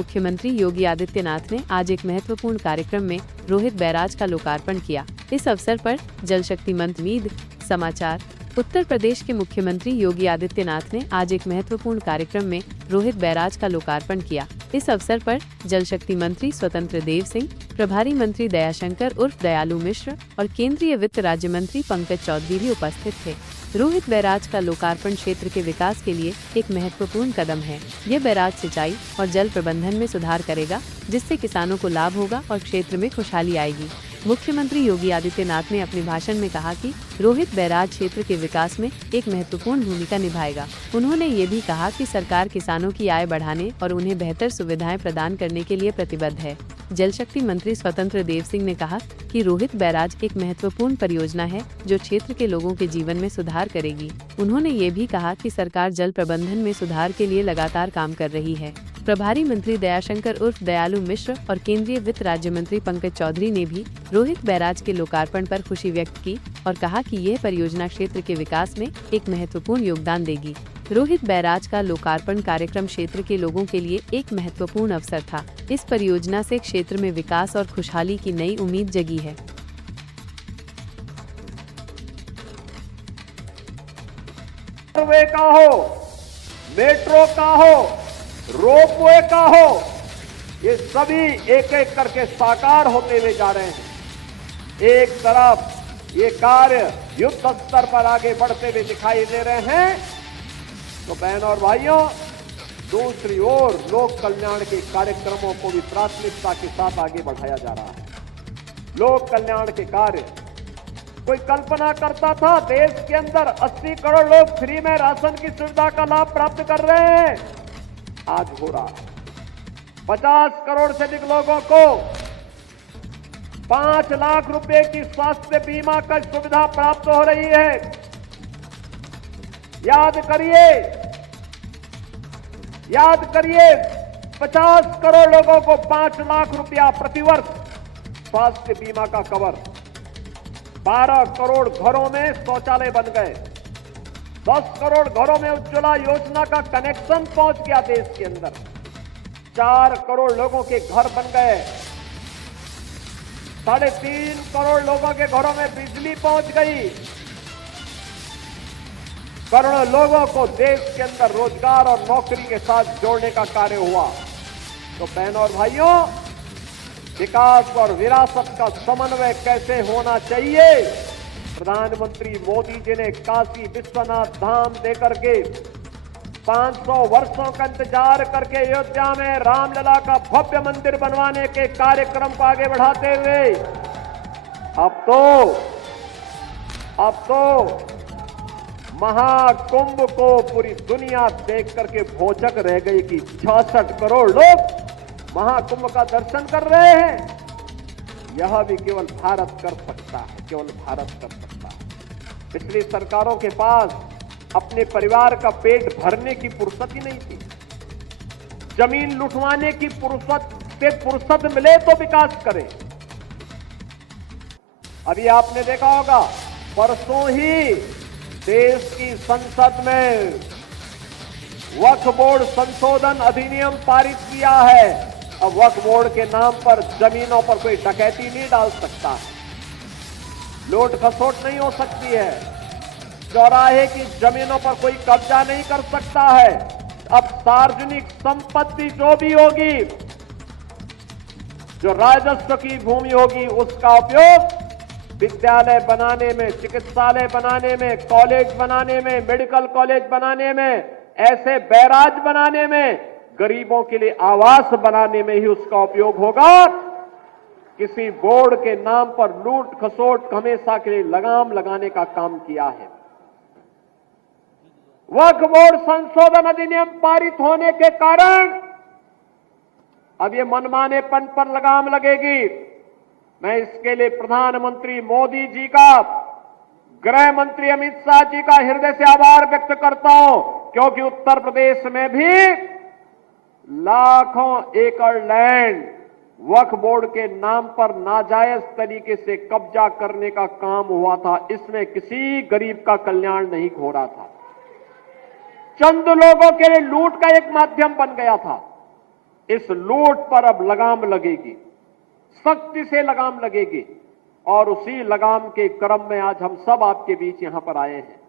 मुख्यमंत्री योगी आदित्यनाथ ने आज एक महत्वपूर्ण कार्यक्रम में रोहित बैराज का लोकार्पण किया। इस अवसर पर जल शक्ति मंत्री समाचार उत्तर प्रदेश के मुख्यमंत्री योगी आदित्यनाथ ने आज एक महत्वपूर्ण कार्यक्रम में रोहित बैराज का लोकार्पण किया। इस अवसर पर जल शक्ति मंत्री स्वतंत्र देव सिंह, प्रभारी मंत्री दयाशंकर उर्फ दयालु मिश्र और केंद्रीय वित्त राज्य मंत्री पंकज चौधरी भी उपस्थित थे। रोहित बैराज का लोकार्पण क्षेत्र के विकास के लिए एक महत्वपूर्ण कदम है। यह बैराज सिंचाई और जल प्रबंधन में सुधार करेगा, जिससे किसानों को लाभ होगा और क्षेत्र में खुशहाली आएगी। मुख्यमंत्री योगी आदित्यनाथ ने अपने भाषण में कहा कि रोहित बैराज क्षेत्र के विकास में एक महत्वपूर्ण भूमिका निभाएगा। उन्होंने ये भी कहा कि सरकार किसानों की आय बढ़ाने और उन्हें बेहतर सुविधाएं प्रदान करने के लिए प्रतिबद्ध है। जल शक्ति मंत्री स्वतंत्र देव सिंह ने कहा कि रोहित बैराज एक महत्वपूर्ण परियोजना है जो क्षेत्र के लोगों के जीवन में सुधार करेगी। उन्होंने ये भी कहा कि सरकार जल प्रबंधन में सुधार के लिए लगातार काम कर रही है। प्रभारी मंत्री दयाशंकर उर्फ दयालु मिश्र और केंद्रीय वित्त राज्य मंत्री पंकज चौधरी ने भी रोहित बैराज के लोकार्पण पर खुशी व्यक्त की और कहा कि यह परियोजना क्षेत्र के विकास में एक महत्वपूर्ण योगदान देगी। रोहित बैराज का लोकार्पण कार्यक्रम क्षेत्र के लोगों के लिए एक महत्वपूर्ण अवसर था। इस परियोजना से क्षेत्र में विकास और खुशहाली की नई उम्मीद जगी है। का हो, मेट्रो का हो, रोपवे का हो, ये सभी एक एक करके साकार होते हुए जा रहे हैं। एक तरफ ये कार्य युद्ध स्तर पर आगे बढ़ते हुए दिखाई दे रहे हैं, तो बहनों और भाइयों, दूसरी ओर लोक कल्याण के कार्यक्रमों को भी प्राथमिकता के साथ आगे बढ़ाया जा रहा है। लोक कल्याण के कार्य, कोई कल्पना करता था देश के अंदर 80 करोड़ लोग फ्री में राशन की सुविधा का लाभ प्राप्त कर रहे हैं? आज हो रहा है। 50 करोड़ से अधिक लोगों को 5 लाख रुपए की स्वास्थ्य बीमा का सुविधा प्राप्त हो रही है। याद करिए 50 करोड़ लोगों को 5 लाख रुपया प्रतिवर्ष स्वास्थ्य बीमा का कवर। 12 करोड़ घरों में शौचालय बन गए। 10 करोड़ घरों में उज्ज्वला योजना का कनेक्शन पहुंच गया देश के अंदर। 4 करोड़ लोगों के घर बन गए। 3.5 करोड़ लोगों के घरों में बिजली पहुंच गई। करोड़ों लोगों को देश के अंदर रोजगार और नौकरी के साथ जोड़ने का कार्य हुआ। तो बहनों और भाइयों, विकास और विरासत का समन्वय कैसे होना चाहिए, प्रधानमंत्री मोदी जी ने काशी विश्वनाथ धाम देकर के 500 वर्षों का इंतजार करके अयोध्या में रामलला का भव्य मंदिर बनवाने के कार्यक्रम को आगे बढ़ाते हुए अब तो महाकुंभ को पूरी दुनिया देख करके भौचक रह गई कि 66 करोड़ लोग महाकुंभ का दर्शन कर रहे हैं। यह भी केवल भारत कर सकता है, केवल भारत कर सकता है। पिछली सरकारों के पास अपने परिवार का पेट भरने की फुर्सत ही नहीं थी। जमीन लुटवाने की फुर्सत मिले तो विकास करें। अभी आपने देखा होगा, परसों ही देश की संसद में वक्फ बोर्ड संशोधन अधिनियम पारित किया है। अब वक्फ बोर्ड के नाम पर जमीनों पर कोई डकैती नहीं डाल सकता, लूट खसोट नहीं हो सकती है, चौराहे की जमीनों पर कोई कब्जा नहीं कर सकता है। अब सार्वजनिक संपत्ति जो भी होगी, जो राजस्व की भूमि होगी, उसका उपयोग विद्यालय बनाने में, चिकित्सालय बनाने में, कॉलेज बनाने में, मेडिकल कॉलेज बनाने में, ऐसे बैराज बनाने में, गरीबों के लिए आवास बनाने में ही उसका उपयोग होगा। किसी बोर्ड के नाम पर लूट खसोट हमेशा के लिए लगाम लगाने का काम किया है। वक्फ बोर्ड संशोधन अधिनियम पारित होने के कारण अब ये मनमानेपन पर लगाम लगेगी। मैं इसके लिए प्रधानमंत्री मोदी जी का, गृह मंत्री अमित शाह जी का हृदय से आभार व्यक्त करता हूं, क्योंकि उत्तर प्रदेश में भी लाखों एकड़ लैंड वक्फ बोर्ड के नाम पर नाजायज तरीके से कब्जा करने का काम हुआ था। इसमें किसी गरीब का कल्याण नहीं हो रहा था, चंद लोगों के लिए लूट का एक माध्यम बन गया था। इस लूट पर अब लगाम लगेगी, सख्ती से लगाम लगेगी और उसी लगाम के क्रम में आज हम सब आपके बीच यहां पर आए हैं।